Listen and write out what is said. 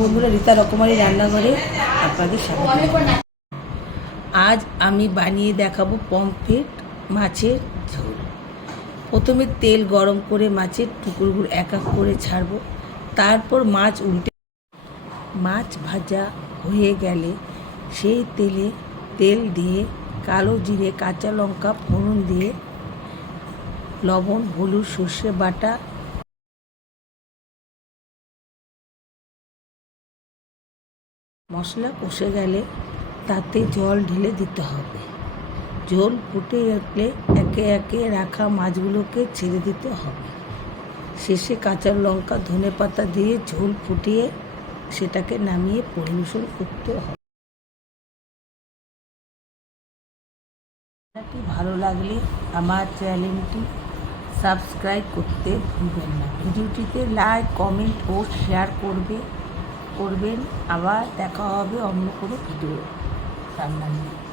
বন্ধুরা রীতা রকমারি রান্নাঘরে আপনাদের স্বাগত। আজ আমি বানিয়ে দেখাবো পমফ্রেট মাছের ঝোল। প্রথমে তেল গরম করে মাছের টুকরোগুলো এক এক করে ছাড়বো। তারপর মাছ উল্টে মাছ ভাজা হয়ে গেলে সেই তেলে তেল দিয়ে কালো জিরে, কাঁচা লঙ্কা, ফোড়ন দিয়ে লবণ, হলুদ, সর্ষে বাটা মশলা কষে গেলে তাতে জল ঢেলে দিতে হবে। ঝোল ফুটে উঠলে একে একে রাখা মাছগুলোকে ছেড়ে দিতে হবে। শেষে কাঁচা লঙ্কা, ধনে পাতা দিয়ে ঝোল ফুটিয়ে সেটাকে নামিয়ে পরিবেশন করতে হবে। ভালো লাগলে আমার চ্যানেলটি সাবস্ক্রাইব করতে ভুলবেন না। ভিডিওটিতে লাইক, কমেন্ট ও শেয়ার করবে। করবেন। আবার দেখা হবে অন্য কোনো ভিডিও রান্না নিয়ে